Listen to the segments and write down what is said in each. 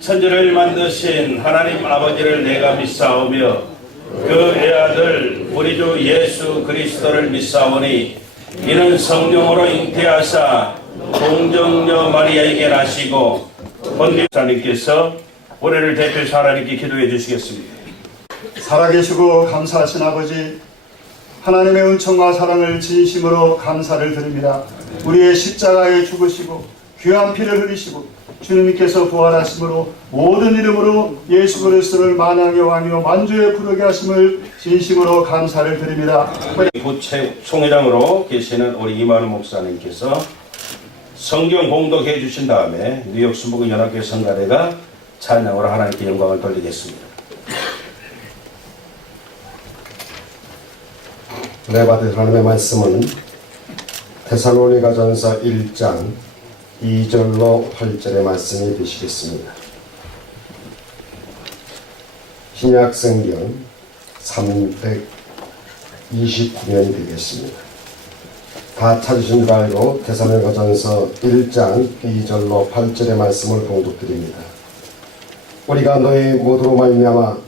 천지를 만드신 하나님 아버지를 내가 믿사오며 그 애아들 우리 주 예수 그리스도를 믿사오니 이는 성령으로 잉태하사 동정녀 마리아에게 나시고 본립사님께서 우리를 대표해서 하나님께 기도해 주시겠습니다. 살아계시고 감사하신 아버지, 하나님의 은총과 사랑을 진심으로 감사를 드립니다. 우리의 십자가에 죽으시고 귀한 피를 흘리시고 주님께서 부활하심으로 모든 이름으로 예수 그리스도를 만왕의 왕이요 만주의 부르게 하심을 진심으로 감사를 드립니다. 부채 총회장으로 계시는 우리 이만우 목사님께서 성경 봉독해 주신 다음에 뉴욕 순복음연합교회 성가대가 찬양으로 하나님께 영광을 돌리겠습니다. 네, 받은 하나님의 말씀은 데살로니가전서 1장 2절로 8절의 말씀이 되시겠습니다. 신약성경 329면 되겠습니다. 다 찾으신 줄 알고 데살로니가전서 1장 2절로 8절의 말씀을 봉독드립니다. 우리가 너희 모두로 말미암아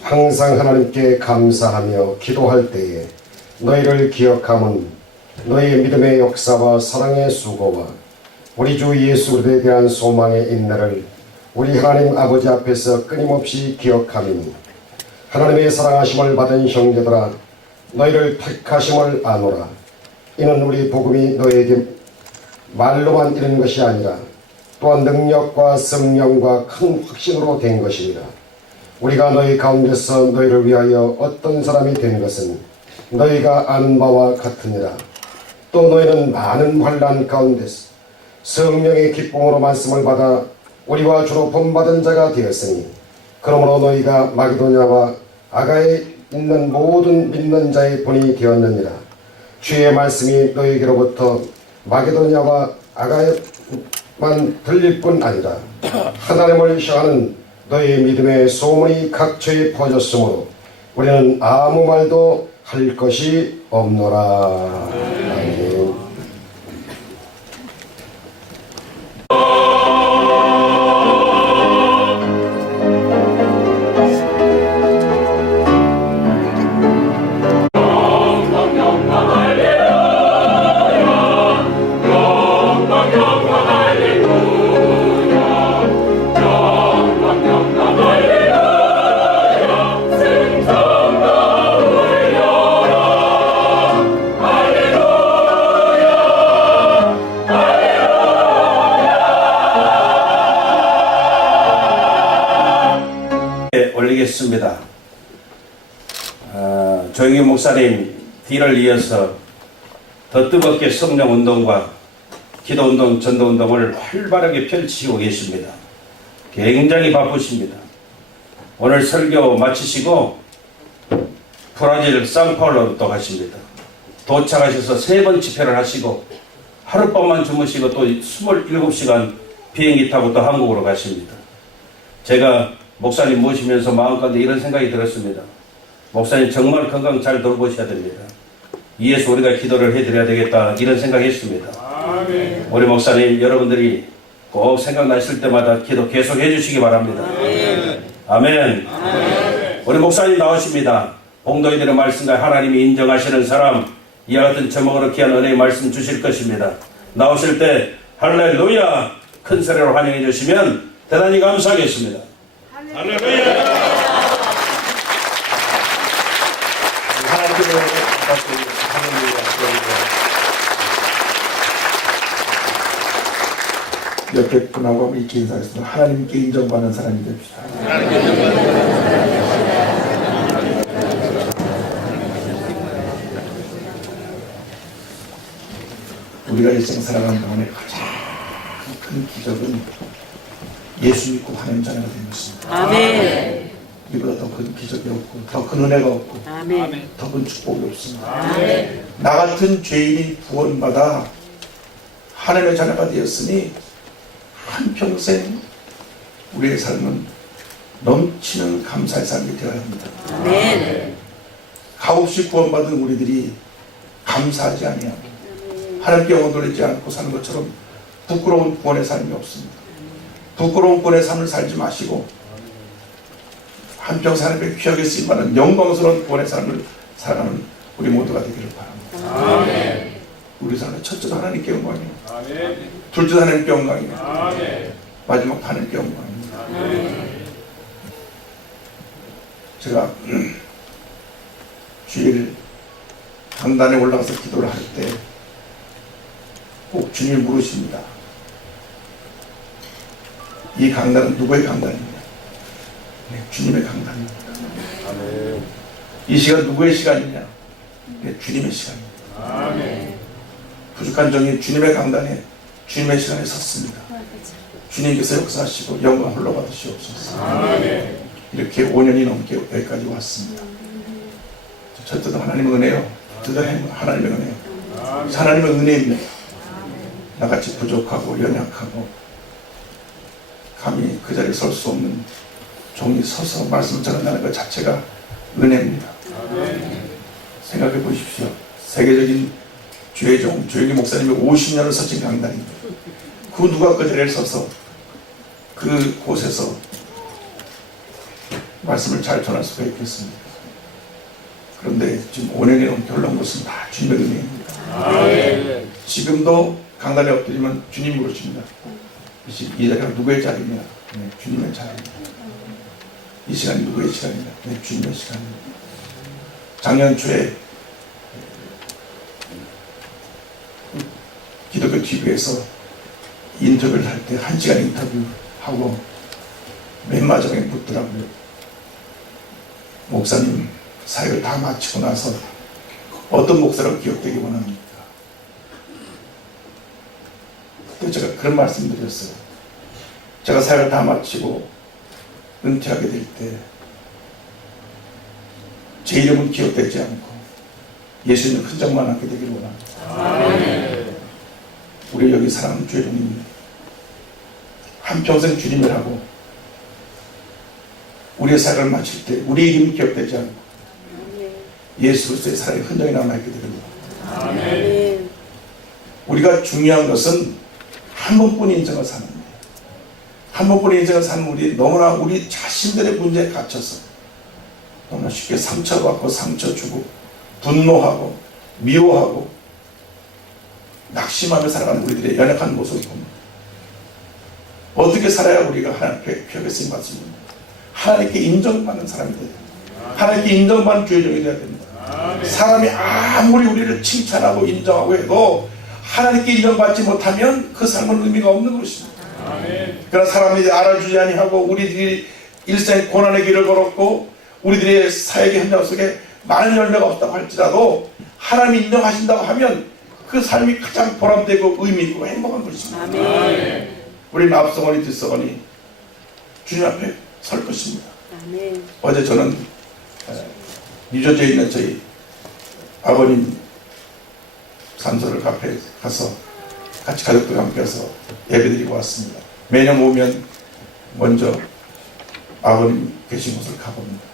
항상 하나님께 감사하며 기도할 때에 너희를 기억함은 너희의 믿음의 역사와 사랑의 수고와 우리 주 예수 그리스도에 대한 소망의 인내를 우리 하나님 아버지 앞에서 끊임없이 기억함이니 하나님의 사랑하심을 받은 형제들아 너희를 택하심을 아노라. 이는 우리 복음이 너희에게 말로만 이른 것이 아니라 또한 능력과 성령과 큰 확신으로 된 것입니다. 우리가 너희 가운데서 너희를 위하여 어떤 사람이 된 것은 너희가 아는 바와 같으니라. 또 너희는 많은 환난 가운데서 성령의 기쁨으로 말씀을 받아 우리와 주로 본받은 자가 되었으니 그러므로 너희가 마게도냐와 아가에 있는 모든 믿는 자의 본이 되었느니라. 주의 말씀이 너희에게로부터 마게도냐와 아가에만 들릴 뿐 아니라 하나님을 향하는 너희의 믿음의 소문이 각처에 퍼졌으므로 우리는 아무 말도 할 것이 없노라. 아멘. 올리겠습니다. 조영희 목사님 뒤를 이어서 더 뜨겁게 성령운동과 기도운동, 전도운동을 활발하게 펼치고 계십니다. 굉장히 바쁘십니다. 오늘 설교 마치시고 브라질 상파울로로 또 가십니다. 도착하셔서 3번 집회를 하시고 하룻밤만 주무시고 또 27시간 비행기 타고 또 한국으로 가십니다. 제가 목사님 모시면서 마음가운데 이런 생각이 들었습니다. 목사님 정말 건강 잘 돌보셔야 됩니다. 위에서 우리가 기도를 해드려야 되겠다 이런 생각했습니다. 아멘. 우리 목사님 여러분들이 꼭 생각나실 때마다 기도 계속 해주시기 바랍니다. 아멘. 아멘. 아멘. 우리 목사님 나오십니다. 봉도인들의 말씀과 하나님이 인정하시는 사람 이와 같은 제목으로 귀한 은혜의 말씀 주실 것입니다. 나오실 때 할렐루야 큰 소리로 환영해 주시면 대단히 감사하겠습니다. 할렐루야. 하나님께 기도를 부탁드립니다. 할렐루야. 옆에 분하고 한번 이렇게 인사하겠습니다. 하나님께 인정받는 사람이 됩시다. 우리가 일생 살아가는 동안에 가장 큰 기적은 예수 믿고 하나님 자녀가 되는 것입니다. 아멘. 이보다 더 큰 기적이 없고 더 큰 은혜가 없고 아멘. 더 큰 축복이 없습니다. 아멘. 나 같은 죄인이 구원받아 하나님의 자녀가 되었으니 한평생 우리의 삶은 넘치는 감사의 삶이 되어야 합니다. 아멘. 값없이 구원받은 우리들이 감사하지 아니하고 하나님께 영혼 돌리지 않고 사는 것처럼 부끄러운 구원의 삶이 없습니다. 부끄러운 구원의 삶을 살지 마시고 한평생 하나님의 귀하게 쓰임받는 영광스러운 구원의 삶을 살아가는 우리 모두가 되기를 바랍니다. 아멘. 우리 삶의 첫째도 하나님께 영광이요, 둘째도 하나님께 영광이요, 마지막도 하나님께 영광입니다. 제가 주일 강단에 올라가서 기도를 할 때 꼭 주님이 물으십니다. 이 강단은 누구의 강단이냐? 네, 주님의 강단입니다. 이 시간 누구의 시간이냐? 네, 주님의 시간입니다. 부족한 정의 주님의 강단에 주님의 시간에 섰습니다. 주님께서 역사하시고 영광 홀로 받으시옵소서. 이렇게 5년이 넘게 여기까지 왔습니다. 첫째도 하나님의 은혜요, 둘째도 하나님의 은혜요, 하나님의 은혜입니다. 나같이 부족하고 연약하고 감히 그 자리에 설 수 없는 종이 서서 말씀을 전한다는 것 자체가 은혜입니다. 생각해 보십시오. 세계적인 주의종 조영기 목사님이 50년을 서신 강단입니다. 그 누가 그 자리에 서서 그 곳에서 말씀을 잘 전할 수가 있겠습니까? 그런데 지금 5년이 넘게 흘러온 것은 다 주님의 은혜입니다. 지금도 강단에 엎드리면 주님 물으십니다. 이 자리가 누구의 자리냐? 네, 주님의 자리입니다. 이 시간이 누구의 시간이냐? 네, 주님의 시간입니다. 작년 초에 기독교 TV에서 인터뷰를 할 때 1시간 인터뷰하고 맨 마지막에 묻더라고요. 목사님 사역을 다 마치고 나서 어떤 목사로 기억되기 원합니까? 그때 제가 그런 말씀 드렸어요. 제가 사역을 다 마치고 은퇴하게 될 때 제 이름은 기억되지 않고 예수님 흔적만 남게 되기를 원합니다. 우리 여기 사랑하는 주의종님 한평생 주님을 하고 우리의 사역을 마칠 때 우리 이름이 기억되지 않고 예수 그리스도의 사랑의 흔적이 남아있게 되기를 원합니다. 우리가 중요한 것은 한 번뿐인 인생을 사는 거예요. 한 번뿐인 인생을 사는 우리 너무나 우리 자신들의 문제에 갇혀서 너무나 쉽게 상처받고 상처 주고 분노하고 미워하고 낙심하며 살아가는 우리들의 연약한 모습을 봅니다. 어떻게 살아야 우리가 하나님께 귀하게 쓰임받습니까? 하나님께 인정받는 사람이 되야 됩니다. 하나님께 인정받는 주의종이 되어야 됩니다. 사람이 아무리 우리를 칭찬하고 인정하고 해도 하나님께 인정받지 못하면 그 삶은 의미가 없는 것입니다. 그러나 사람이 알아주지 아니하고 우리들이 일생 고난의 길을 걸었고 우리들의 사역의 현장 속에 많은 열매가 없다고 할지라도 하나님이 인정하신다고 하면 그 삶이 가장 보람되고 의미있고 행복한 것입니다. 우리는 앞서거니 뒤서거니 주님 앞에 설 것입니다. 어제 저는 뉴저지에 있는 저희 아버님 산소를 카페에 가서 같이 가족들과 함께 해서 예배드리고 왔습니다. 매년 오면 먼저 아버님 계신 곳을 가봅니다.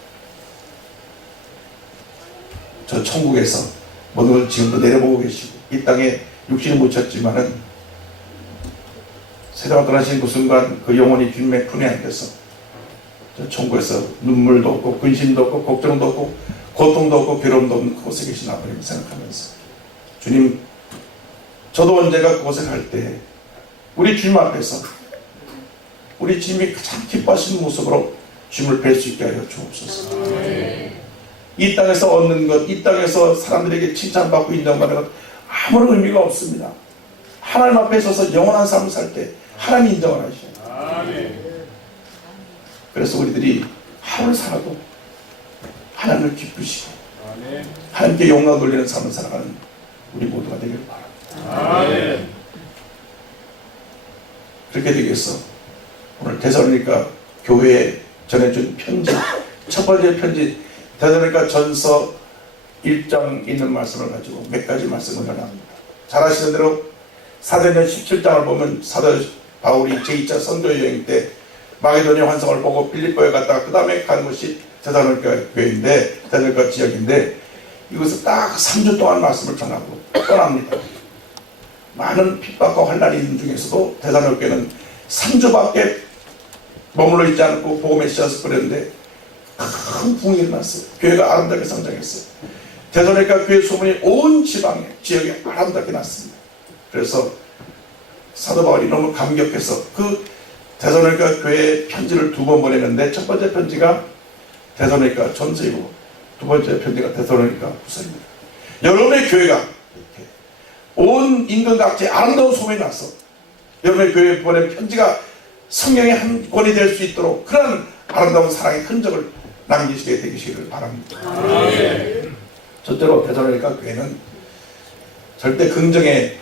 저 천국에서 모든 걸 지금도 내려보고 계시고 이 땅에 육신이 묻혔지만은 세상을 떠나신 그 순간 그 영혼이 주님의 품에 안겨서 저 천국에서 눈물도 없고 근심도 없고 걱정도 없고 고통도 없고 괴로움도 없는 그곳에 계신 아버님을 생각하면서 주님, 저도 언제가 그곳에 갈 때 우리 주님 앞에서 우리 주님이 가장 기뻐하시는 모습으로 주님을 뵐 수 있게 하여 주옵소서. 이 땅에서 얻는 것, 이 땅에서 사람들에게 칭찬받고 인정받는 것 아무런 의미가 없습니다. 하나님 앞에 서서 영원한 삶을 살 때 하나님이 인정을 하셔요. 그래서 우리들이 하루를 살아도 하나님을 기쁘시고 하나님께 영광 돌리는 삶을 살아가는 우리 모두가 되기를 바랍니다. 그렇게 되기 위해서 오늘 데살로니가 교회에 전해준 편지, 첫 번째 편지 데살로니가 전서 1장 있는 말씀을 가지고 몇 가지 말씀을 전합니다. 잘 아시는 대로 사도행전 17장을 보면 사도 바울이 제2차 선교 여행 때 마게도니아 환상을 보고 빌립보에 갔다가 그 다음에 간 곳이 데살로니가 교회인데, 데살로니가 지역인데, 이것을 딱 3주 동안 말씀을 전하고 떠납니다. 많은 핍박과 환난이 있는 중에서도 데살로니가 교회는 3주밖에 머물러 있지 않고 복음의 씨앗을 뿌렸는데 큰 붕이 일어났어요. 교회가 아름답게 성장했어요. 데살로니가 교회 소문이 온 지방에, 지역에 아름답게 났습니다. 그래서 사도 바울이 너무 감격해서 그 데살로니가 교회에 편지를 2번 보내는데, 첫 번째 편지가 데살로니가 전서이고 두 번째 편지가 데살로니가 후서입니다. 여러분의 교회가 이렇게 온 인근 각지에 아름다운 소문이 나서 여러분의 교회에 보낸 편지가 성경의 한 권이 될 수 있도록 그런 아름다운 사랑의 흔적을 남기시게 되시기를 바랍니다. 첫째로 데살로니가 교회는 절대 긍정의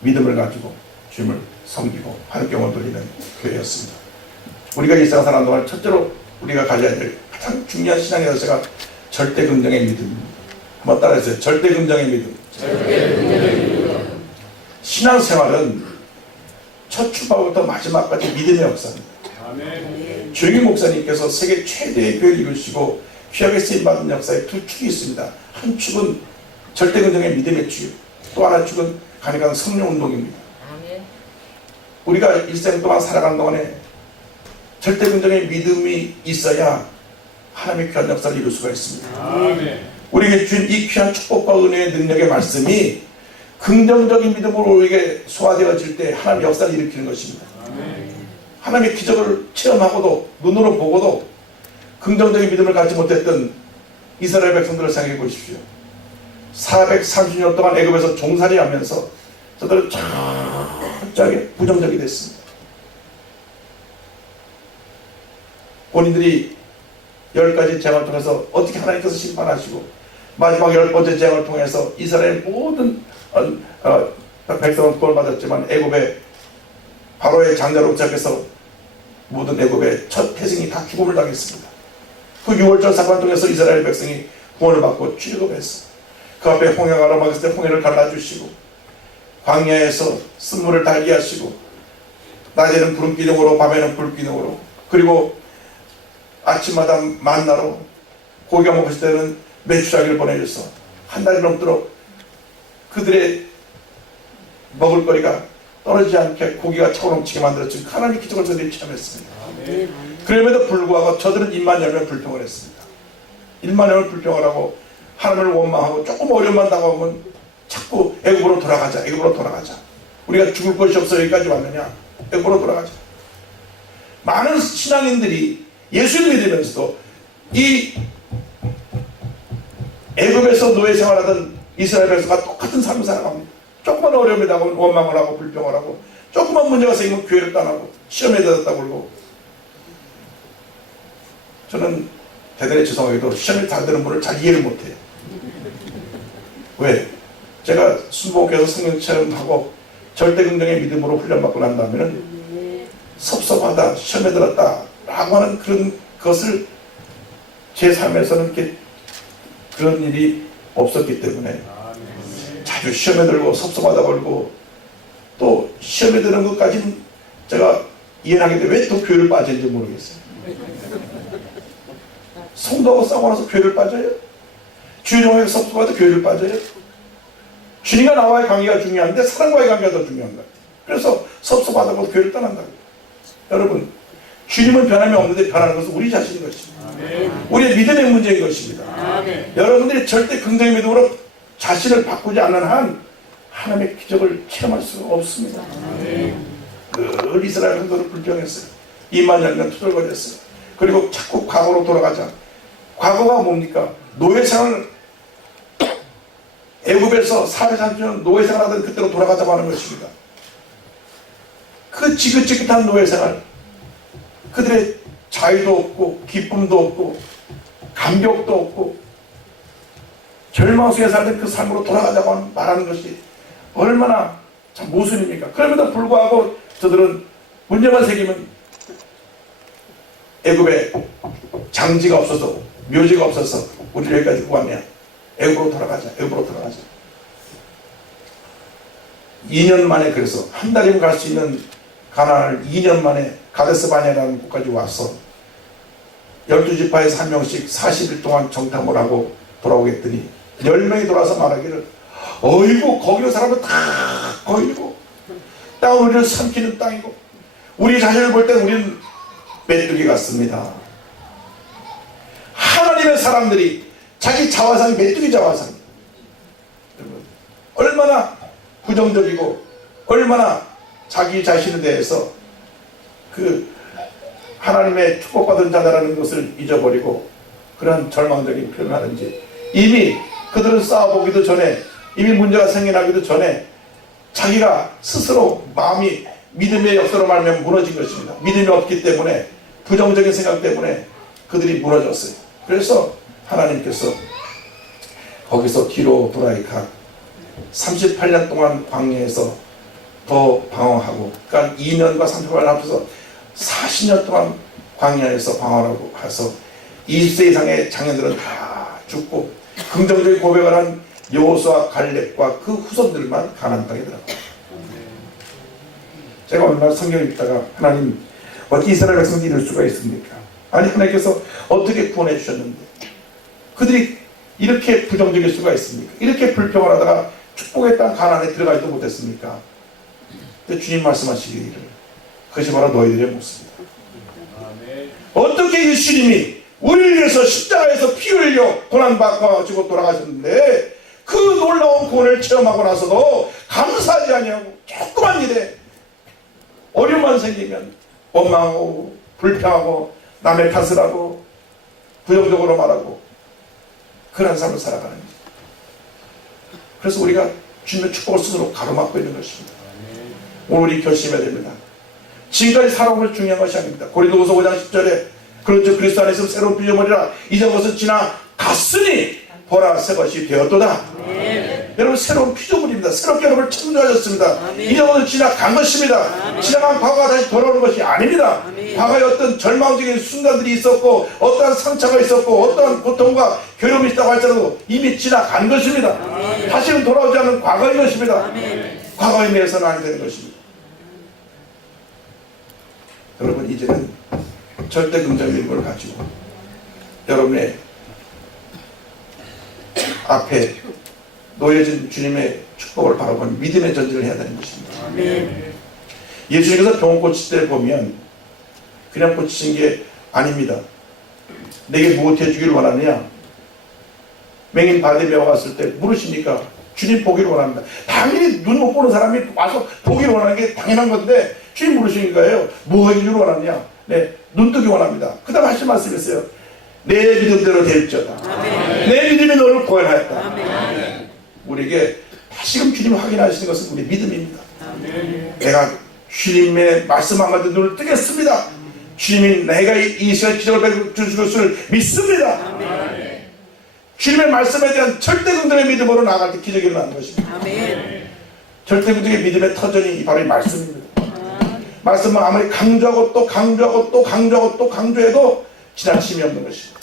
믿음을 가지고 주님을 섬기고 환경을 돌리는 교회였습니다. 우리가 일상 사는 동안 첫째로 우리가 가져야 될 가장 중요한 신앙의 열쇠가 절대 긍정의 믿음입니다. 한번 따라해주세요. 절대 긍정의 믿음. 신앙생활은 첫 출발부터 마지막까지 믿음의 역사입니다. 주영인 목사님께서 세계 최대의 교회를 이루시고 귀하게 쓰임받은 역사에 두 축이 있습니다. 한 축은 절대 긍정의 믿음의 축, 또 하나 축은 간이간 성령운동입니다. 우리가 일생 동안 살아가는 동안에 절대 긍정의 믿음이 있어야 하나님의 귀한 역사를 이룰 수가 있습니다. 우리에게 주신 이 귀한 축복과 은혜의 능력의 말씀이 긍정적인 믿음으로 우리에게 소화되어질 때 하나님의 역사를 일으키는 것입니다. 하나님의 기적을 체험하고도 눈으로 보고도 긍정적인 믿음을 갖지 못했던 이스라엘 백성들을 생각해 보십시오. 430년 동안 애굽에서 종살이하면서 저들은 철저하게 부정적이 됐습니다. 본인들이 10가지 재앙을 통해서 어떻게 하나님께서 심판하시고 마지막 10번째 재앙을 통해서 이스라엘 모든 백성은 구원받았지만 애굽의 바로의 장자로 시작해서 모든 애굽의 첫 태생이 다 죽음을 당했습니다. 그 6월절 사건 통해서 이스라엘 백성이 구원을 받고 출애굽했어. 그 앞에 홍해가 가로막았을 때 홍해를 갈라주시고 광야에서 쓴물을 달게 하시고 낮에는 구름기둥으로 밤에는 불기둥으로, 그리고 아침마다 만나로 고기가 먹을 때는 메추라기를 보내줘서 한 달이 넘도록 그들의 먹을거리가 떨어지지 않게 고기가 차고 넘치게 만들었지만 하나님의 기적을 저들이 체험했습니다. 그럼에도 불구하고 저들은 입만 열면 불평을 했습니다. 입만 열면 불평을 하고 하나님을 원망하고 조금 어려움만 당하면 자꾸 애굽으로 돌아가자, 애굽으로 돌아가자. 우리가 죽을 것이 없어 여기까지 왔느냐, 애굽으로 돌아가자. 많은 신앙인들이 예수를 믿으면서도 이 애굽에서 노예 생활하던 이스라엘 백성과 똑같은 삶을 살아갑니다. 조금만 어려움이 나오면 원망을 하고 불평을 하고, 조금만 문제가 생기면 교회를 떠나고 시험에 들었다고 그러고. 저는 대단히 죄송하게도 시험에 잘 드는 분을 잘 이해를 못해요. 왜? 제가 순복해서 성경 체험하고 절대 긍정의 믿음으로 훈련받고 난 다음에는 섭섭하다, 시험에 들었다 라고 하는 그런 것을 제 삶에서는 이렇게 그런 일이 없었기 때문에 자주 시험에 들고 섭섭하다 걸고, 또 시험에 드는 것까지는 제가 이해를 하게 되면 왜 또 교회를 빠졌는지 모르겠어요. 성도하고 싸우고 나서 교회를 빠져요? 주인공에게 섭섭하다 교회를 빠져요? 주님과 나와의 관계가 중요한데 사랑과의 관계가 더 중요한 것 같아요. 그래서 섭섭하다고 교회를 떠난다고. 여러분, 주님은 변함이 없는데 변하는 것은 우리 자신인 것입니다. 우리의 믿음의 문제인 것입니다. 여러분들이 절대 긍정의 믿음으로 자신을 바꾸지 않는 한 하나님의 기적을 체험할 수가 없습니다. 늘 이스라엘 성도를 불평했어요. 입만 열면 투덜거렸어요. 그리고 자꾸 과거로 돌아가자. 과거가 뭡니까? 노예생활, 애굽에서 430년 노예생활하던 그때로 돌아가자고 하는 것입니다. 그 지긋지긋한 노예생활, 그들의 자유도 없고 기쁨도 없고 감격도 없고 절망 속에 살던 그 삶으로 돌아가자고 말하는 것이 얼마나 참 모순입니까? 그럼에도 불구하고 저들은 문제만 생기면 애굽에 장지가 없어서, 묘지가 없어서 우리를 여기까지 구하냐, 애굽으로 돌아가자, 애굽으로 돌아가자. 2년 만에, 그래서 한 달이면 갈 수 있는 가나안을 2년 만에 가데스 바네라는 곳까지 와서 12지파에서 한 명씩 40일 동안 정탐을 하고 돌아오겠더니 10명이 돌아서 말하기를, 어이구 거기 사람은 다 거이고 땅은 우리를 삼키는 땅이고 우리 자신을 볼 때 우리는 메뚜기 같습니다. 하나님의 사람들이 자기 자화상이 메뚜기 자화상, 얼마나 부정적이고 얼마나 자기 자신에 대해서 그 하나님의 축복받은 자다라는 것을 잊어버리고 그런 절망적인 표현을 하는지, 이미 그들은 싸워보기도 전에, 이미 문제가 생겨나기도 전에 자기가 스스로 마음이 믿음의 역사로 말하면 무너진 것입니다. 믿음이 없기 때문에, 부정적인 생각 때문에 그들이 무너졌어요. 그래서 하나님께서 거기서 뒤로 돌아이카 38년 동안 광야에서 더 방황하고, 그러니까 2년과 38년 합쳐서 40년 동안 광야에서 방황하고 해서 20세 이상의 장년들은 다 죽고 긍정적인 고백을 한 여호수아, 갈렙과 그 후손들만 가나안 땅에 들어가요. 제가 어느 날 성경을 읽다가, 하나님 어떻게 이스라엘 백성들이 이럴 수가 있습니까? 아니, 하나님께서 어떻게 구원해 주셨는데 그들이 이렇게 부정적일 수가 있습니까? 이렇게 불평을 하다가 축복의 땅 가나안에 들어가지도 못했습니까? 근데 주님 말씀하시기를, 그것이 바로 너희들의 모습이다. 어떻게 예수님이 우리를 위해서 십자가에서 피 흘려 고난받고 돌아가셨는데 그 놀라운 구원을 체험하고 나서도 감사하지 아니하고 조그만 일에 어려움만 생기면 원망하고 불평하고 남의 탓을 하고 부정적으로 말하고 그런 삶을 살아가는, 그래서 우리가 주님의 축복을 스스로 가로막고 있는 것입니다. 오늘 우리 결심해야 됩니다. 지금까지 살아온 것이 중요한 것이 아닙니다. 고린도후서 5장 10절에 그런즉 그리스도 안에서 새로운 피조물이라 이전 것은 지나갔으니 보라 새 것이 되었도다. 여러분, 새로운 피조물입니다. 새롭게 여러분을 창조하셨습니다. 이전 것은 지나간 것입니다. 지나간 과거가 다시 돌아오는 것이 아닙니다. 과거에 어떤 절망적인 순간들이 있었고 어떠한 상처가 있었고 어떠한 고통과 괴로움이 있다고 할지라도 이미 지나간 것입니다. 다시는 돌아오지 않는 과거인 것입니다. 과거에 매여서는 안 되는 것입니다. 여러분, 이제는 절대 긍정적인 걸 가지고 여러분의 앞에 놓여진 주님의 축복을 바라보는 믿음의 전진을 해야 되는 것입니다. 예수님께서 병원 고치실 때 보면 그냥 고치신 게 아닙니다. 내게 무엇 해주기를 원하느냐? 맹인 바디메어 갔을 때 물으시니까 주님 보기를 원합니다. 당연히 눈 못 보는 사람이 와서 보기를 원하는 게 당연한 건데 주님 물으시는 거예요. 뭐 해주기를 원하느냐? 네, 눈 뜨기 원합니다. 그 다음 하신 말씀이 있어요. 내 믿음대로 될지어다. 내 믿음이 너를 구원하였다. 우리에게 다시금 주님을 확인하시는 것은 우리 믿음입니다. 내가 주님의 말씀 한마디 눈을 뜨겠습니다. 주님이 내가 이 시간 기적을 베풀 것을 믿습니다. 주님의 말씀에 대한 절대 긍정의 믿음으로 나아갈 때 기적이 일어나는 것입니다. 절대 긍정의 믿음의 터전이 바로 이 말씀입니다. 말씀만 아무리 강조하고 또 강조하고 또 강조하고 또 강조해도 지나침이 없는 것입니다.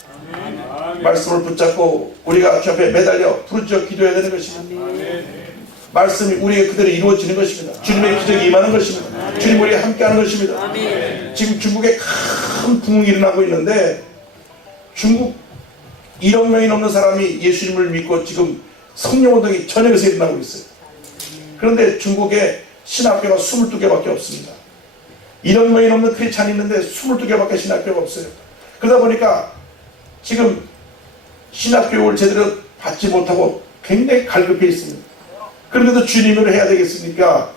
말씀을 붙잡고 우리가 주 앞에 매달려 부르짖어 기도해야 되는 것입니다. 말씀이 우리에게 그대로 이루어지는 것입니다. 주님의 기적이 임하는 것입니다. 주님 우리와 함께하는 것입니다. 지금 중국에 큰 붕이 일어나고 있는데 중국 1억 명이 넘는 사람이 예수님을 믿고 지금 성령운동이 전역에서 일어나고 있어요. 그런데 중국에 신학교가 22개밖에 없습니다. 1억 명이 넘는 크리스찬이 있는데 22개밖에 신학교가 없어요. 그러다 보니까 지금 신학교육을 제대로 받지 못하고 굉장히 갈급해 있습니다. 그런데도 주님을 해야 되겠습니까?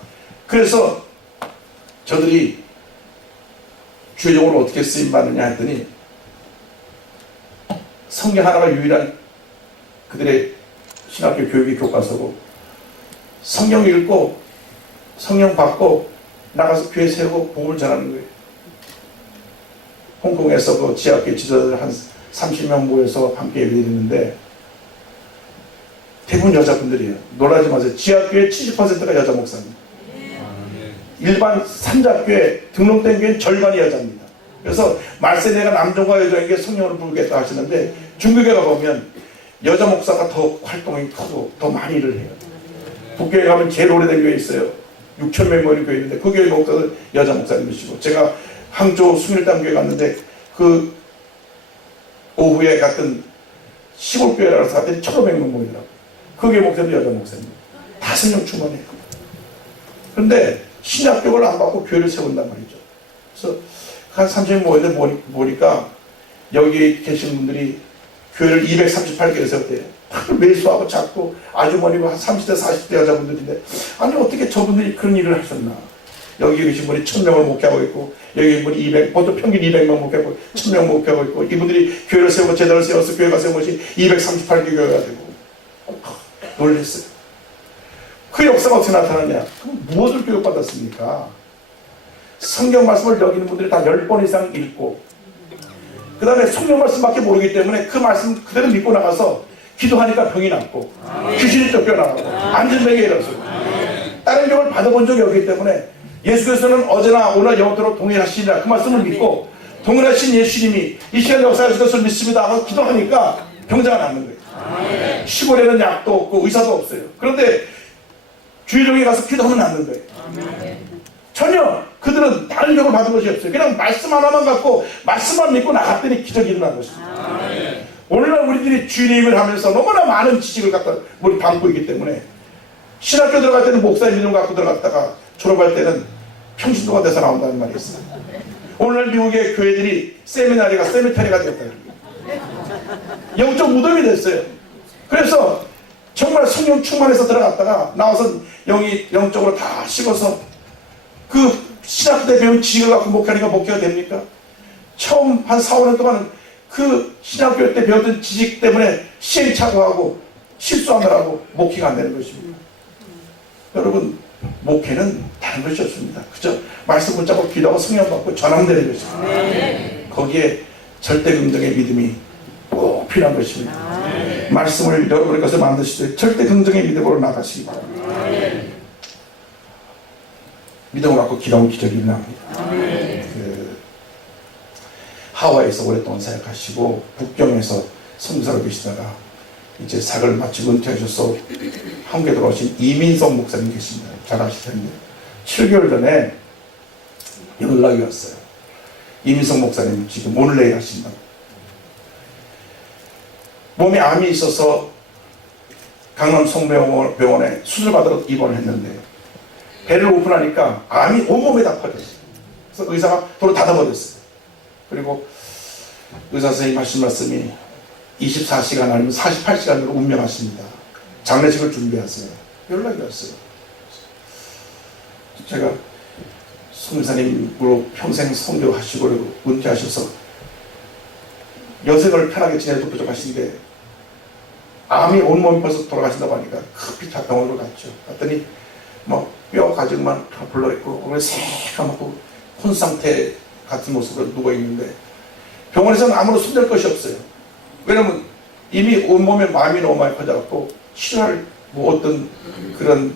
그래서 저들이 주의적으로 어떻게 쓰임받느냐 했더니 성경 하나가 유일한 그들의 신학교 교육이 교과서고 성경 읽고 성령 받고 나가서 교회 세우고 복음을 전하는 거예요. 홍콩에서 그 지하교회 지도자들 한 30명 모여서 함께 예배를 드리는데 대부분 여자분들이에요. 놀라지 마세요. 지하교회 70%가 여자 목사입니다. 일반 산자교회 등록된 교회는 절반이 여자입니다. 그래서 말세대가 남종과 여자에게 성령을 부르겠다 하시는데 중국에 가보면 여자 목사가 더 활동이 크고 더 많이 일을 해요. 북교에 가면 제일 오래된 교회 있어요. 6,000명 모이는 교회 있는데 그 교회 목사는 여자 목사님이시고, 제가 항저 숭일당 교회 갔는데 그 오후에 갔던 시골 교회라서 갔더니 1,500명 모이더라고요. 그 교회 목사도 여자 목사입니다. 다 성령 충만해요. 그런데 신학교를 안 받고 교회를 세운단 말이죠. 그래서 한 30명 모였는데 보니까 여기 계신 분들이 교회를 238개를 세웠대요. 매수하고 작고 아주머니가 한 30대 40대 여자분들인데, 아니 어떻게 저분들이 그런 일을 하셨나. 여기 계신 분이 1,000명을 목회하고 있고, 여기 계신 분이 200, 보통 평균 200명 목회하고 1,000명 목회하고 있고, 이분들이 교회를 세우고 제단을 세워서 교회가 세운 것이 238개 교회가 되고, 놀랬어요. 그 역사가 어떻게 나타나냐. 그럼 무엇을 교육받았습니까? 성경 말씀을 여기는 분들이 다 10번 이상 읽고, 그 다음에 성경 말씀밖에 모르기 때문에 그 말씀 그대로 믿고 나가서 기도하니까 병이 낫고, 귀신이 쫓겨나가고, 안전병이 일어서고, 다른 병을 받아본 적이 없기 때문에 예수께서는 어제나 오늘 영원토록 동일하시니라 그 말씀을 믿고, 동일하신 예수님이 이 시간 역사하실 것을 믿습니다 하고 기도하니까 병자가 낫는 거예요. 시골에는 약도 없고 의사도 없어요. 그런데 주일종에 가서 기도하면 낫는 거예요. 전혀 그들은 다른 병을 받은 것이 없어요. 그냥 말씀 하나만 갖고 말씀만 믿고 나갔더니 기적이 일어난 것입니다. 오늘날 우리들이 주님을 하면서 너무나 많은 지식을 갖다 우리 담고 있기 때문에 신학교 들어갈 때는 목사의 믿음을 갖고 들어갔다가 졸업할 때는 평신도가 돼서 나온다는 말이 있어요. 오늘날 미국의 교회들이 세미나리가 세미타리가 되었다. 영적 무덤이 됐어요. 그래서 정말 성령 충만해서 들어갔다가 나와서 영이 영적으로 다 식어서 그 신학교 때 배운 지식을 갖고 목회하니까 목회가 됩니까? 처음 한 4, 5년 동안은 그 신학교 때 배웠던 지식 때문에 시행착오하고 실수하느라고 목회가 안 되는 것입니다. 여러분, 목회는 다른 것이 없습니다. 그저 말씀 붙잡고 기도하고 성령 받고 전함되는 것입니다. 거기에 절대 긍정의 믿음이 꼭 필요한 것입니다. 말씀을 여러분의 것을 만드시되 절대 긍정의 믿음으로 나가시기 바랍니다. 믿음을 갖고 기도하면 기적이 일어납니다. 하와이에서 오랫동안 사역하시고 북경에서 선교사로 계시다가 이제 사역을 마치고 은퇴하셔서 한국에 돌아오신 이민성 목사님 계십니다. 잘 아실 텐데 7개월 전에 연락이 왔어요. 이민성 목사님 지금 오늘 내일 하신다고. 몸에 암이 있어서 강남 성병원에 수술받으러 입원을 했는데 배를 오픈하니까 암이 온몸에 다 퍼졌어요. 그래서 의사가 도로 닫아버렸어요. 그리고 의사 선생님 하신 말씀이 24시간 아니면 48시간으로 운명하십니다. 장례식을 준비하세요. 연락이 왔어요. 제가 성교사님으로 평생 선교하시고 그리고 은퇴하셔서 여생을 편하게 지내도 부족하신데 암이 온몸에 벌써 돌아가신다고 하니까 급히 병원으로 갔죠. 갔더니 뭐 뼈 가죽만 다 불러있고 오늘 새까맣고 혼 상태 같은 모습으로 누워있는데 병원에서는 아무런 손댈 것이 없어요. 왜냐면 이미 온몸에 마음이 너무 많이 퍼져갖고 치료할 뭐 어떤 그런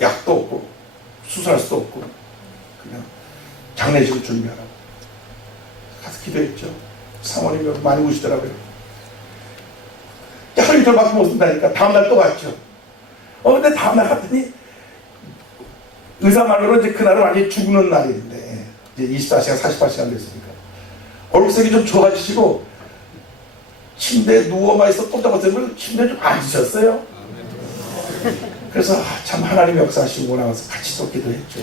약도 없고 수술할 수도 없고 그냥 장례식을 준비하라고 가서 기도했죠. 사모님이 많이 우시더라고요. 하루 이틀밖에 못 쓴다니까 다음날 또 갔죠. 근데 다음날 갔더니 의사 말로는 이제 그날은 완전히 죽는 날인데 이제 24시간 48시간 됐으니까 얼굴색이 좀 좋아지시고 침대에 누워만 있어 또 잡았더니 침대에 좀 앉으셨어요. 그래서 참 하나님 역사하시고 나와서 같이 또 기도했죠.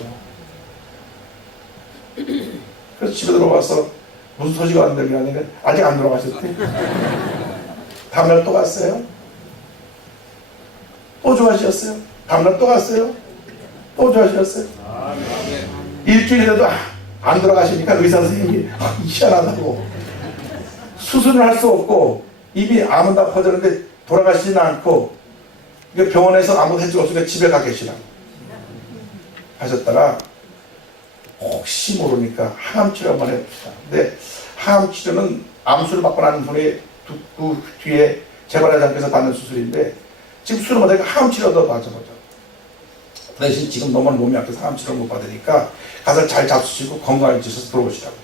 그래서 집에 들어와서 무슨 소식 왔는데 하니까 아직 안 돌아가셨대. 다음날 또 갔어요. 또 좋아지셨어요. 다음날 또 갔어요. 또 좋아지셨어요. 일주일에도 안 돌아가시니까 의사 선생님이 희한하다고 수술을 할 수 없고 입이 암은 다 퍼졌는데 돌아가시진 않고 이게 병원에서 아무도 해줄 없으니까 집에 가 계시라 하셨다가 혹시 모르니까 항암 치료 한번 해봅시다. 근데 항암 치료는 암수를 받고 나는 분의 그 뒤에 재발하지 않기 위해서 받는 수술인데 지금 수술을 받으니까 항암 치료도 맞아보죠. 그 대신 지금 너무 몸이 약해서 항암 치료를 못 받으니까 가서 잘 잡수시고 건강해지셔서 들어오시라고.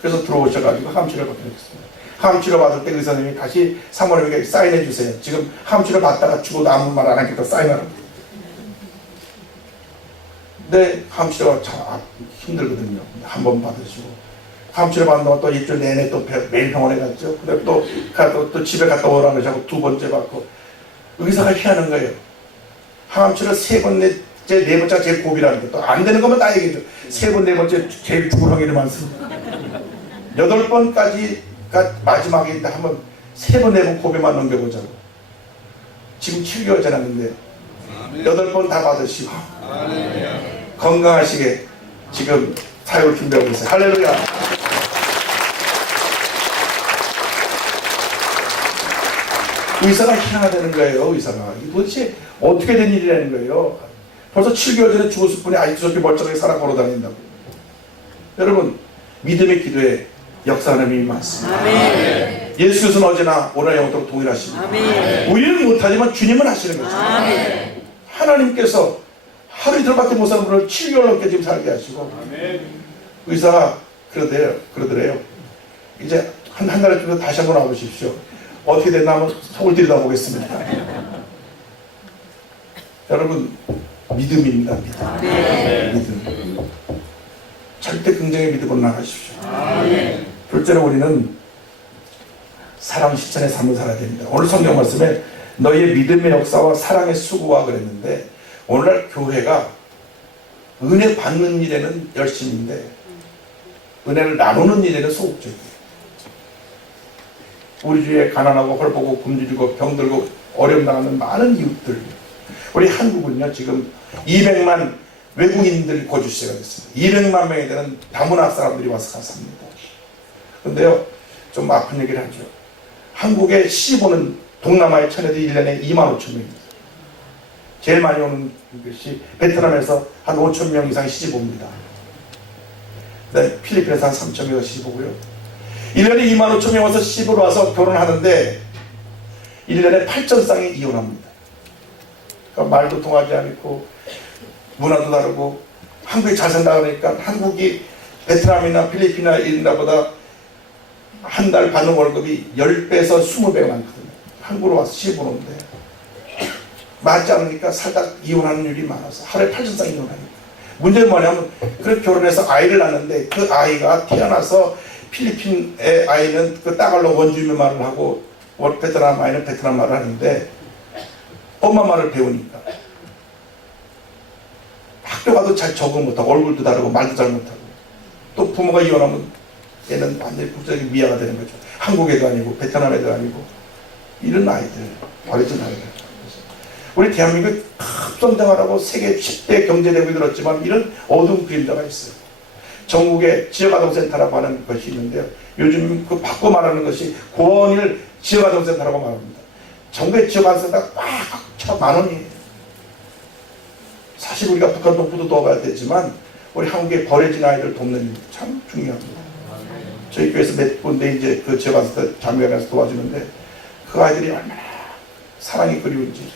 그래서 들어오셔가지고 항암 치료를 받게 됐습니다. 항암 치료 받을 때 의사님이 다시 사모님에게 사인해 주세요. 지금 항암 치료 받다가 죽어도 아무 말 안 하니까 사인하라고. 근데 항암 치료가 참 힘들거든요. 한 번 받으시고 항암 치료 받는다고 또 일주일 내내 또 매일 병원에 갔죠. 근데 또 집에 갔다 오라고 하고 두 번째 받고 의사가 희한한 거예요. 항암 치료 세 번째, 네 번째가 제일 고비라는 게 또 안 되는 거면 다 얘기해줘. 세 번, 네 번째 제일 죽을 확률이 많습니다. 8번까지가 마지막인데 한번 세 번, 네 번 고비만 넘겨보자고. 지금 7개월 지났는데 8번 다 받으시고 건강하시게 지금 사역을 준비하고 있어요. 할렐루야. 의사가 희한하다는 거예요. 의사가 이게 도대체 어떻게 된 일이라는 거예요. 벌써 7개월 전에 죽었을 분이 아직도 저렇게 멀쩡하게 살아 걸어다닌다고. 여러분 믿음의 기도에 역사하는 힘이 많습니다. 아멘. 예수께서는 언제나 오늘 영원토록 동일하십니다. 아멘. 우리는 못하지만 주님은 하시는 거죠. 아멘. 하나님께서 하루 이틀밖에 못 사는 분을 7개월 넘게 지금 살게 하시고 의사가 그러더래요. 이제 한 달에 좀 다시 한번 와보십시오. 어떻게 됐나 한번 속을 들여다보겠습니다. 여러분 믿음입니다. 믿음. 절대 긍정의 믿음으로 나가십시오. 둘째로 우리는 사랑 실천의 삶을 살아야 됩니다. 오늘 성경 말씀에 너희의 믿음의 역사와 사랑의 수고와 그랬는데 오늘날 교회가 은혜 받는 일에는 열심인데 은혜를 나누는 일에는 소극적이에요. 우리 주위에 가난하고 헐벗고 굶주리고 병들고 어려움 당하는 많은 이웃들. 우리 한국은요 지금 200만 외국인들 거주시가 됐습니다. 200만 명이 되는 다문화 사람들이 와서 삽니다. 그런데요 좀 아픈 얘기를 하죠. 한국에 시집 오는 동남아의 처녀들이 1년에 2만 5천 명입니다. 제일 많이 오는 것이 베트남에서 한 5천 명 이상 시집 옵니다. 그다음에 필리핀에서 한 3천 명 시집 오고요. 1년에 2만 5천 명 와서 시집을 와서 결혼하는데 1년에 8천 쌍이 이혼합니다. 그러니까 말도 통하지 않고 문화도 다르고 한국이 잘 산다 그러니까 한국이 베트남이나 필리핀이나 이런 나보다 한 달 받는 월급이 10배에서 20배가 많거든요. 한국으로 와서 시집 오는데 맞지 않으니까 살다 이혼하는 일이 많아서 하루에 8천 쌍 이혼하니까. 문제는 뭐냐면 그렇게 결혼해서 아이를 낳는데 그 아이가 태어나서 필리핀의 아이는 그 따갈로 원주민 말을 하고 베트남 아이는 베트남 말을 하는데 엄마 말을 배우니까 학교 가도 잘 적응 못하고 얼굴도 다르고 말도 잘 못하고 또 부모가 이혼하면 얘는 완전히 국적인 미아가 되는 거죠. 한국에도 아니고 베트남에도 아니고 이런 아이들 버려진 아이들. 우리 대한민국이 급성장하라고 세계 10대 경제대국이 들었지만 이런 어두운 그림자가 있어요. 전국에 지역아동센터라고 하는 것이 있는데요. 요즘 그 바꿔 말하는 것이 고원일 지역아동센터라고 말합니다. 전국의 지역아동센터가 꽉 만 원이에요. 사실 우리가 북한 동포도 도와봐야 되지만 우리 한국의 버려진 아이들 돕는 일 참 중요합니다. 저희 교회에서 몇 군데 이제 그 지역아동센터 자매가서 도와주는데 그 아이들이 얼마나 사랑이 그리운지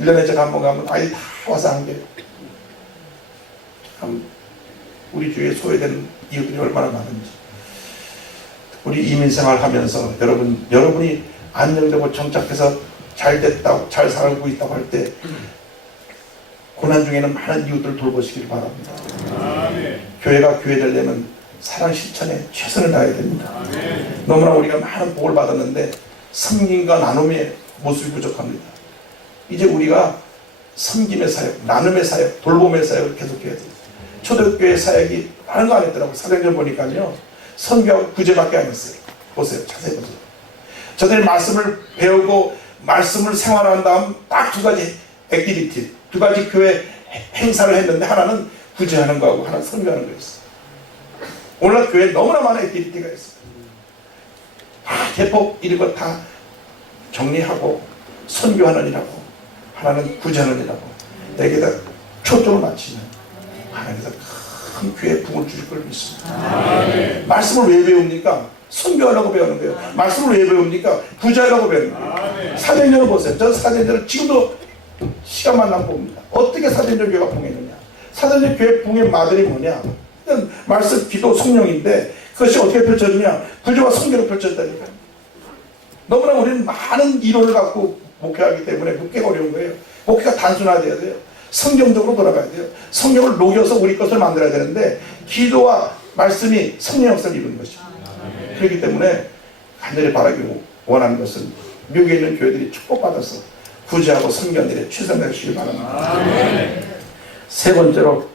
1년에 제가 한 번 가면 아이들 다 와서 한게 참 우리 주위에 소외된 이웃들이 얼마나 많은지. 우리 이민생활 하면서 여러분이 안정되고 정착해서 잘 됐다고 잘 살고 있다고 할 때 고난 중에는 많은 이웃들을 돌보시길 바랍니다. 교회가 교회 되려면 사랑 실천에 최선을 다해야 됩니다. 너무나 우리가 많은 복을 받았는데 섬김과 나눔의 모습이 부족합니다. 이제 우리가 섬김의 사역, 나눔의 사역, 돌봄의 사역을 계속해야 돼요. 초대교회 사역이 다른 거 안 했더라고요. 사도행전 보니까요. 선교하고 구제밖에 안 했어요. 보세요. 자세히 보세요. 저들이 말씀을 배우고 말씀을 생활한 다음 딱 두 가지 액티비티, 두 가지 교회 행사를 했는데 하나는 구제하는 거하고 하나는 선교하는 거였어요. 오늘날 교회에 너무나 많은 액티비티가 있어요. 다 개폭 이런 거 다 정리하고 선교하느니라고, 하나는 구제하느니라고 내게다 초점을 맞추면 하나님께서 큰 교회에 붕을 주실 걸 믿습니다. 말씀을 왜 배웁니까? 선교하려고 배우는 거예요. 말씀을 왜 배웁니까? 구제하려고 배우는 거예요. 사도행전을 보세요. 저는 사도행전을 지금도 시간만 나면 봅니다. 어떻게 사도행전 교회가 붕했느냐? 사도행전 교회 붕의 마들이 뭐냐? 말씀, 기도, 성령인데 그것이 어떻게 펼쳐지냐? 구제와 선교로 펼쳐진다니까요. 너무나 우리는 많은 이론을 갖고 목회하기 때문에 묵기가 어려운 거예요. 목회가 단순화돼야 돼요. 성경적으로 돌아가야 돼요. 성경을 녹여서 우리 것을 만들어야 되는데 기도와 말씀이 성령 역사를 이루는 것입니다. 그렇기 때문에 간절히 바라기 원하는 것은 미국에 있는 교회들이 축복받아서 구제하고 선교하는 일에 최선을 다하시길 바랍니다. 세 번째로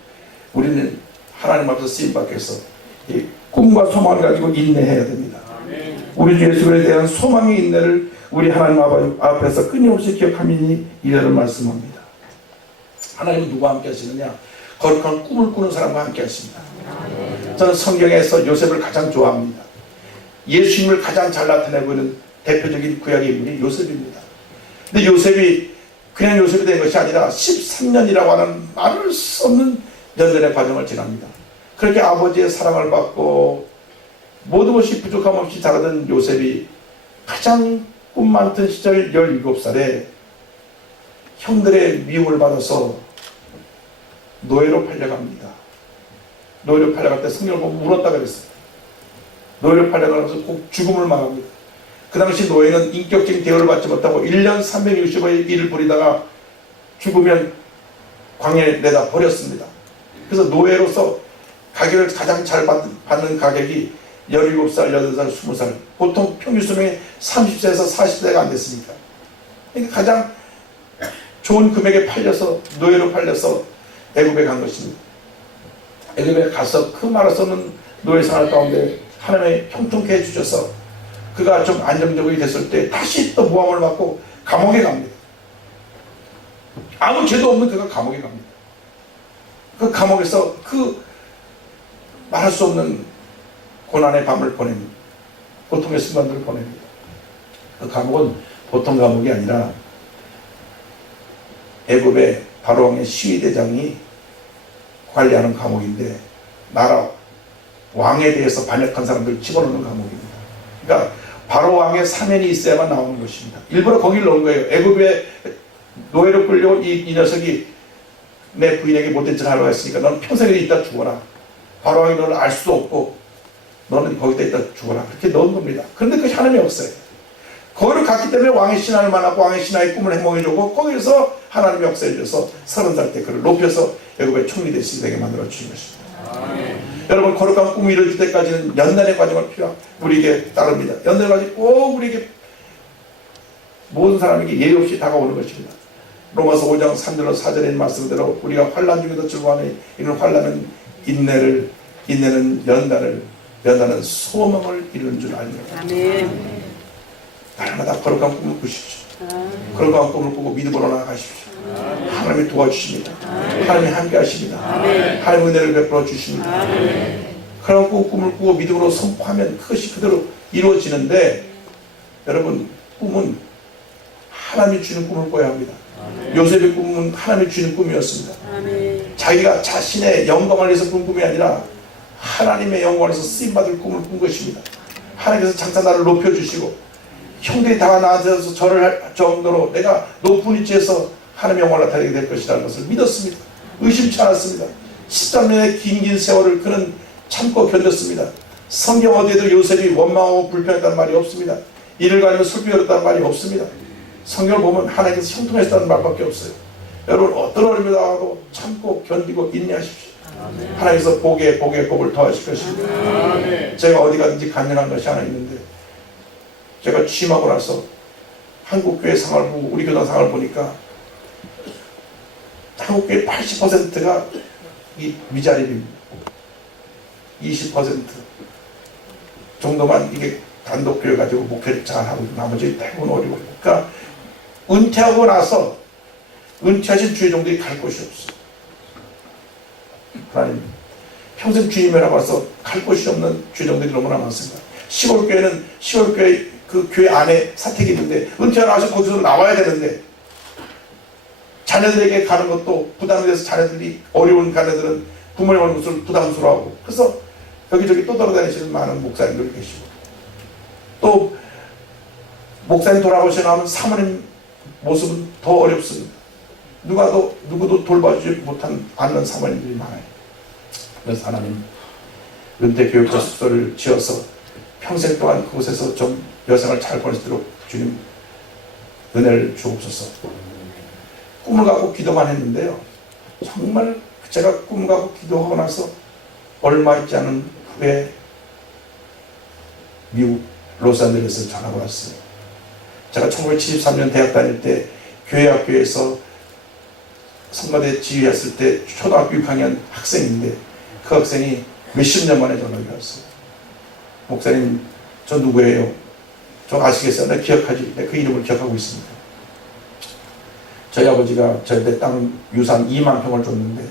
우리는 하나님 앞에서 쓰임받기 위해서 이 꿈과 소망을 가지고 인내해야 됩니다. 우리 주 예수에 대한 소망의 인내를 우리 하나님 앞에서 끊임없이 기억하미니 이래를 말씀합니다. 하나님은 누구와 함께 하시느냐? 거룩한 꿈을 꾸는 사람과 함께 하십니다. 저는 성경에서 요셉을 가장 좋아합니다. 예수님을 가장 잘 나타내고 있는 대표적인 구약의 인물이 요셉입니다. 근데 요셉이 그냥 요셉이 된 것이 아니라 13년이라고 하는 말을 수 없는 연단의 과정을 지납니다. 그렇게 아버지의 사랑을 받고 모든 것이 부족함 없이 자라던 요셉이 가장 꿈 많던 시절 17살에 형들의 미움을 받아서 노예로 팔려갑니다. 노예로 팔려갈 때 성경을 보면 울었다 그랬어요. 노예로 팔려가면서 꼭 죽음을 망합니다. 그 당시 노예는 인격적인 대우를 받지 못하고 1년 365일 일을 벌이다가 죽으면 광야에 내다 버렸습니다. 그래서 노예로서 가격을 가장 잘 받는 가격이 17살, 8살, 20살, 보통 평균 수명이 30세에서 40세가 안 됐으니까. 그러니까 가장 좋은 금액에 팔려서, 노예로 팔려서 애굽에 간 것입니다. 애굽에 가서 그 말할 수 없는 노예 생활 가운데 하나님의 형통케 해주셔서 그가 좀 안정적이 됐을 때 다시 또 모함을 받고 감옥에 갑니다. 아무 죄도 없는 그가 감옥에 갑니다. 그 감옥에서 그 말할 수 없는 고난의 밤을 보냅니다. 고통의 순간들을 보냅니다. 그 감옥은 보통 감옥이 아니라 애굽의 바로왕의 시위대장이 관리하는 감옥인데 나라 왕에 대해서 반역한 사람들을 집어넣는 감옥입니다. 그러니까 바로왕의 사면이 있어야만 나오는 것입니다. 일부러 거기를 넣은 거예요. 애굽에 노예로 끌려온 이 녀석이 내 부인에게 못된 짓을 하려고 했으니까 너는 평생에 있다 죽어라. 바로왕이 너를 알 수도 없고 너는 거기다 있다 죽어라. 그렇게 넣은 겁니다. 그런데 그것이 하나님의 역사예요. 거기를 갔기 때문에 왕의 신하를 만나고 왕의 신하의 꿈을 해몽해주고 거기서 하나님의 역사에 줘서 30살 때 그를 높여서 애굽의 총리 대신이 되게 만들어 주신 것입니다. 여러분 거룩한 꿈을 이루어질 때까지는 연단의 과정을 우리에게 따릅니다. 연단의 과정이 꼭 우리에게 모든 사람에게 예의 없이 다가오는 것입니다. 로마서 5장 3절로 4절의 말씀대로 우리가 환난 중에도 즐거워하는 이런 환난은 인내는 연단은 소망을 이루는 줄 아닙니다. 아멘. 날마다 거룩한 꿈을 꾸십시오. 거룩한 꿈을 꾸고 믿음으로 나아가십시오. 하나님이 도와주십니다. 하나님이 함께 하십니다. 하나님의 은혜를 베풀어 주십니다. 그런 꿈을 꾸고 믿음으로 선포하면 그것이 그대로 이루어지는데 여러분 꿈은 하나님이 주는 꿈을 꿔야 합니다. 요셉의 꿈은 하나님이 주는 꿈이었습니다. 자기가 자신의 영광을 위해서 꾼 꿈이 아니라 하나님의 영광을 위해서 쓰임받을 꿈을 꾼 것입니다. 하나님께서 장차 나를 높여주시고 형들이 다 나한테서 절을 할 정도로 내가 높은 위치에서 하나님의 영광을 나타내게 될 것이라는 것을 믿었습니다. 의심치 않았습니다. 13년의 긴 세월을 그는 참고 견뎠습니다. 성경 어디에도 요셉이 원망하고 불평했다는 말이 없습니다. 이를 가지고 슬피 울었다는 말이 없습니다. 성경을 보면 하나님께서 형통했다는 말밖에 없어요. 여러분 어떤 어려움이 나와도 참고 견디고 인내하십시오. 하나님께서 복의 복을 더하실 것입니다. 제가 어디 가든지 간증한 것이 하나 있는데 제가 취임하고 나서 한국교회 상을 보고 우리 교단 상을 보니까 한국교회 80%가 이 미자립입니다. 20% 정도만 이게 단독교회 가지고 목회를 잘하고 나머지 대부분 어려워요. 그러니까 은퇴하고 나서 은퇴하신 주의종들이 갈 곳이 없어요. 하나님 평생 주님이라고 해서 갈 곳이 없는 주의종들이 너무나 많습니다. 시골교회는 시골교회 그 교회 안에 사택이 있는데 은퇴하고 나서 거기서 나와야 되는데 자녀들에게 가는 것도 부담이 돼서 자녀들이 어려운 자녀들은 부모님 오는 것을 부담스러워하고 그래서 여기저기 또 돌아다니시는 많은 목사님들이 계시고 또 목사님 돌아가시고 나면 사모님 모습은 더 어렵습니다. 누구도 돌봐주지 못한 않는 사모님들이 많아요. 그래서 하나님 은퇴 교육자 숙소를 지어서 평생 동안 그곳에서 좀 여생을 잘 보낼 수 있도록 주님 은혜를 주옵소서. 꿈을 갖고 기도만 했는데요. 정말 제가 꿈을 갖고 기도하고 나서 얼마 있지 않은 후에 미국 로스앤젤레스에서 전화가 왔어요. 제가 1973년 대학 다닐 때 교회학교에서 성가대 지휘했을 때 초등학교 6학년 학생인데 그 학생이 몇십 년 만에 전화가 왔어요. 목사님 저 누구예요? 저 아시겠어요? 나 기억하지? 그 이름을 기억하고 있습니다. 저희 아버지가 저한테 땅 유산 2만 평을 줬는데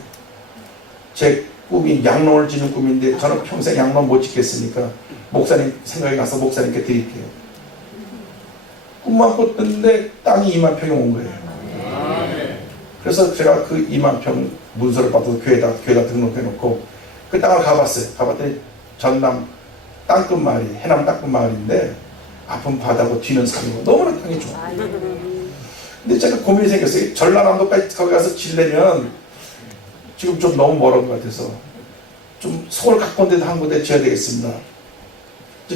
제 꿈이 양론을 짓는 꿈인데 저는 평생 양론 못 짓겠으니까 목사님 생각이 나서 목사님께 드릴게요. 꿈만 꿨는데 땅이 2만 평이 온 거예요. 그래서 제가 그 2만 평 문서를 받아서 교회에다 등록해놓고 그 땅을 가봤어요. 가봤더니 전남 땅끝 마을이 해남 땅끝 마을인데 아픈 바다고 뒤는 산이고 너무나 땅이 좋아. 근데 제가 고민이 생겼어요. 전라남도까지 거기 가서 지려면 지금 좀 너무 멀은 것 같아서 좀 서울 가까운 데도 한 군데 지어야 되겠습니다.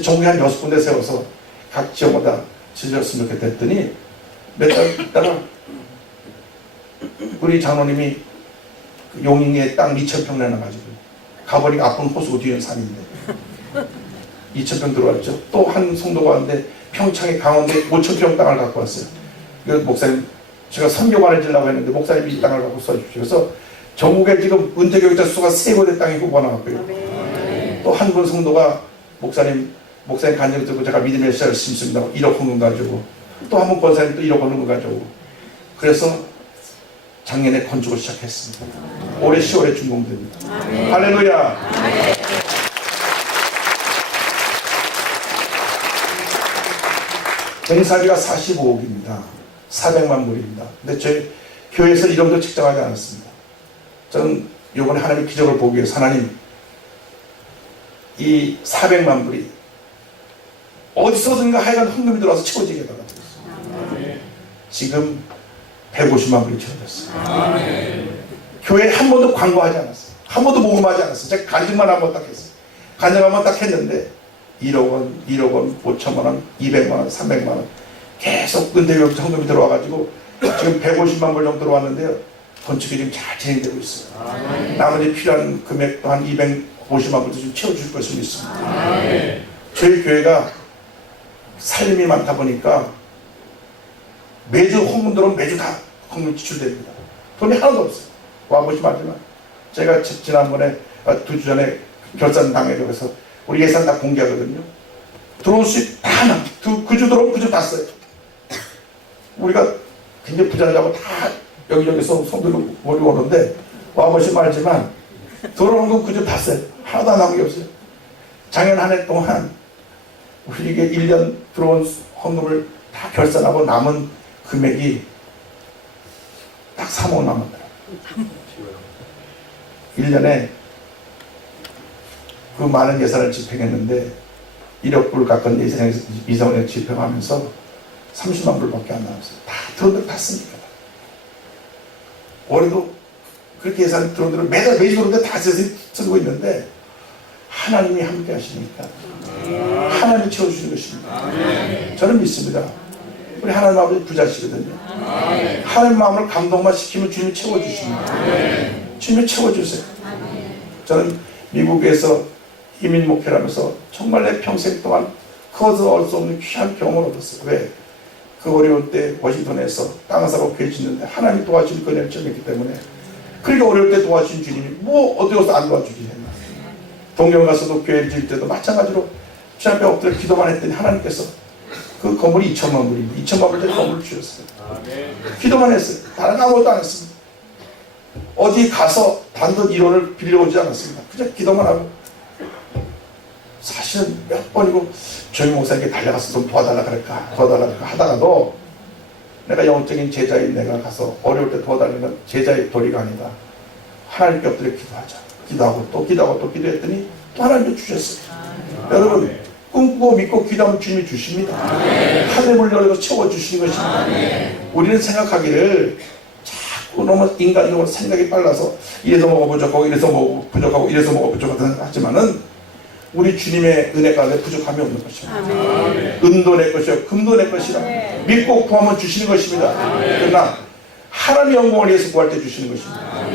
전국에 한 6군데 세워서 각 지역마다 지었으면 좋겠다 했더니 몇 달 있다가 우리 장로님이 용인에 땅 2,000평 내놔가지고 가보니까 아픈 호수고 뒤는 산인데 2,000평 들어왔죠. 또 한 성도가 왔는데 평창에 강원도에 5,000평 땅을 갖고 왔어요. 그 목사님 제가 선교관을 지려고 했는데 목사님이 이 땅을 갖고 써주십시오. 그래서 전국에 지금 은퇴교육자 수가 3곳의 땅이 뽑아나왔고요. 또 한 분 성도가 목사님 간증 듣고 제가 믿음의 씨앗을 심습니다. 1억 헌금 가지고 또 한 분 권사님 또 1억 헌금 가지고 그래서 작년에 건축을 시작했습니다. 올해 10월에 준공됩니다. 할렐루야. 공사비가 45억입니다. 400만 불입니다. 근데 저희 교회에서 이름도 책정하지 않았습니다. 저는 이번에 하나님의 기적을 보기 위해서 하나님 이 400만 불이 어디서든가 하여간 헌금이 들어와서 채워지게 달라졌어요. 지금 150만 불이 채워졌어요. 교회에 한 번도 광고하지 않았어요. 한 번도 모금하지 않았어요. 제가 간증만 한 번 딱 했어요. 간증 한 번 딱 했는데 1억 원, 1억 원, 5천만 원, 200만 원, 300만 원 계속 은퇴교육 헌금이 들어와가지고 지금 150만 불 정도 들어왔는데요. 건축이 지금 잘 진행되고 있어요. 나머지 필요한 금액도 한 250만 불도 좀 채워줄 것을 믿습니다. 저희 교회가 살림이 많다 보니까 매주 헌금 들어오면 매주 다 헌금 지출됩니다. 돈이 하나도 없어요. 와보시면 제가 지난번에 2주 전에 결산 당해서 우리 예산 다 공개하거든요. 들어올 수입 다 하나. 그 주 들어오면 그 주 다 써요. 우리가 굉장히 부자라고 다 여기저기서 손들고 몰고 오는데 와보시면 알지만 들어온 건 그 주 다 써요. 하나도 안 남은 게 없어요. 작년 한 해 동안 우리에게 1년 들어온 헌금을 다 결산하고 남은 금액이 딱 3억 남았더라고요. 1년에 그 많은 예산을 집행했는데 1억 불 가까운 예산을 집행하면서 30만 불밖에 안 나왔어요. 다 들어온 대로 다 씁니다. 올해도 그렇게 예산이 들어온 대로 매주 들어온 대로 다 쓰고 있는데 하나님이 함께 하시니까 하나님이 채워주시는 것입니다. 저는 믿습니다. 우리 하나님 아버지 부자시거든요. 하나님 마음을 감동만 시키면 주님이 채워주십니다. 주님이 채워주세요. 저는 미국에서 이민 목회를 하면서 정말 내 평생 동안 커서 얻을 수 없는 귀한 경험을 얻었어요. 왜? 그 어려울 때 워싱턴에서 땅을 사고 교회 짓는데 하나님이 도와주신 그녀를 정했기 때문에 그러니까 어려울 때 도와주신 주님이 뭐 어디 가서 안 도와주지 했나. 동경 가서도 교회를 지을 때도 마찬가지로 주 앞에 엎드려 기도만 했더니 하나님께서 그 건물이 2천만 불입니다. 2천만 불짜리 건물을 주셨어요. 기도만 했어요. 다른 아무것도 안 했습니다. 어디 가서 단돈 1원을 빌려오지 않았습니다. 그냥 기도만 하고 사실은 몇 번이고 조용 목사님께 달려가서 좀 도와달라 그럴까 하다가도 내가 영적인 제자인 내가 가서 어려울 때 도와달라는 제자의 도리가 아니다. 하나님께 엎드려 기도하자. 기도하고 또 기도하고 또 기도했더니 또 하나님께 주셨어요. 여러분 꿈꾸고 믿고 기도하면 주님이 주십니다. 하늘을 열어서 채워주시는 것입니다. 우리는 생각하기를 자꾸 너무 인간적으로 생각이 빨라서 이래서 뭐가 부족하고 이래서 뭐가 부족하고 이래서 뭐가 부족하다 하지만은 우리 주님의 은혜 가운데 부족함이 없는 것입니다. 은도 내 것이요 금도 내 것이라 믿고 구하면 주시는 것입니다. 그러나 하나님의 영광을 위해서 구할 때 주시는 것입니다.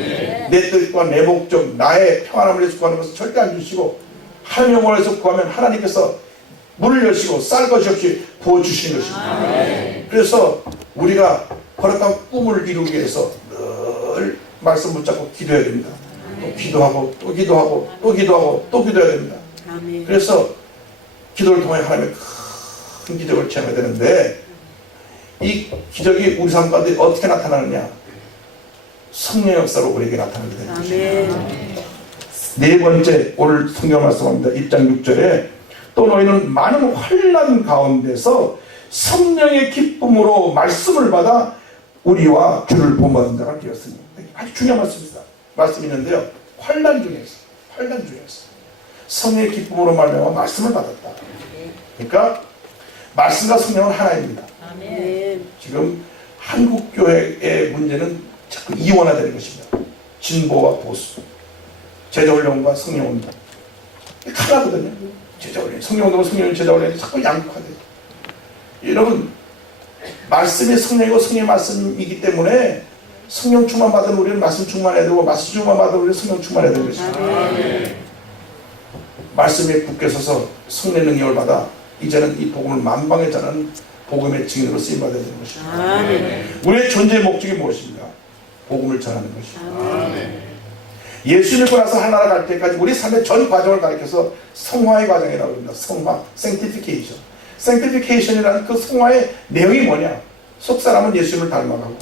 내 뜻과 내 목적 나의 평안함을 위해서 구하는 것은 절대 안 주시고 하나님의 영광을 위해서 구하면 하나님께서 문을 여시고 쌀 것이 없이 부어주시는 것입니다. 그래서 우리가 허락한 꿈을 이루기 위해서 늘 말씀 붙잡고 기도해야 됩니다. 또 기도하고 또 기도하고 또 기도하고 또 기도해야 됩니다. 그래서 기도를 통해 하나님의 큰 기적을 체험해야 되는데 이 기적이 우리 삶 가운데 어떻게 나타나느냐? 성령의 역사로 우리에게 나타나게 되는 것입니다. 네 번째 오늘 성경 말씀합니다. 1장 6절에 또 너희는 많은 환난 가운데서 성령의 기쁨으로 말씀을 받아 우리와 주를 본받은 자가 되었으니 아주 중요한 말씀입니다. 말씀이 있는데요. 환난 중에서 성령의 기쁨으로 말미암아 말씀을 받았다. 그러니까 말씀과 성령은 하나입니다. 지금 한국 교회의 문제는 자꾸 이원화되는 것입니다. 진보와 보수, 제자훈련과 성령운동 하나거든요. 제자훈련, 성령운동과 성령훈련, 제자훈련이 자꾸 양극화돼요. 여러분 말씀이 성령이고 성령의 말씀이기 때문에 성령 충만 받은 우리는 말씀 충만해야 되고 말씀 충만 받은 우리는 성령 충만해야 되는 것입니다. 말씀에 굳게 서서 성령의 능력을 받아 이제는 이 복음을 만방에 전하는 복음의 증인으로 쓰임받아야 되는 것입니다. 우리의 존재의 목적이 무엇입니까? 복음을 전하는 것입니다. 예수 믿고 나서 하나라 갈 때까지 우리 삶의 전 과정을 가리켜서 성화의 과정이라고 합니다. 성화, sanctification. sanctification이라는 그 성화의 내용이 뭐냐? 속사람은 예수님을 닮아가고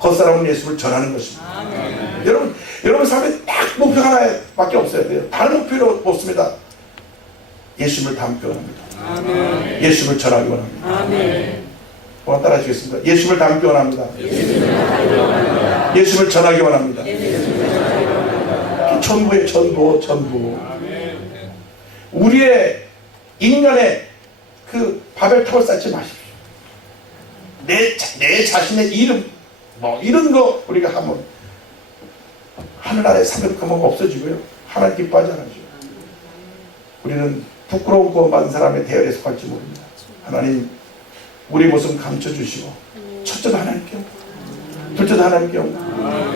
겉사람은 예수님을 전하는 것입니다. 여러분 삶에 딱 목표 하나밖에 없어야 돼요. 다른 목표가 없습니다. 예수님을 닮기 원합니다. 예수님을 전하기 원합니다. 한번 따라 하시겠습니다. 예수님을 닮기 원합니다. 예수님을 전하기 원합니다. 전부의 전부. 우리의 인간의 그 바벨탑을 쌓지 마십시오. 내 자신의 이름 이런 거 우리가 하면 하늘나라의 상급감은 없어지고요. 하나님 기뻐하지 않으죠. 우리는 부끄러운 거 많은 사람의 대열에 속할지 모릅니다. 하나님 우리 모습 감춰주시고 첫째도 하나님께 둘째도 하나님께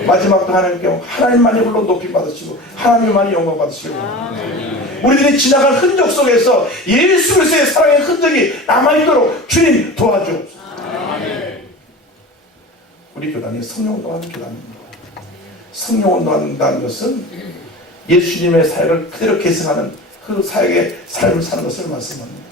마지막도 하나님께 하나님만이 물론 높임 받으시고 하나님만이 영광 받으시고 우리들이 지나간 흔적 속에서 예수 그리스도의 사랑의 흔적이 남아있도록 주님 도와주옵소서. 우리 교단이 성령운동하는 교단입니다. 성령운동한다는 것은 예수님의 사역을 그대로 계승하는 그 사역의 삶을 사는 것을 말씀합니다.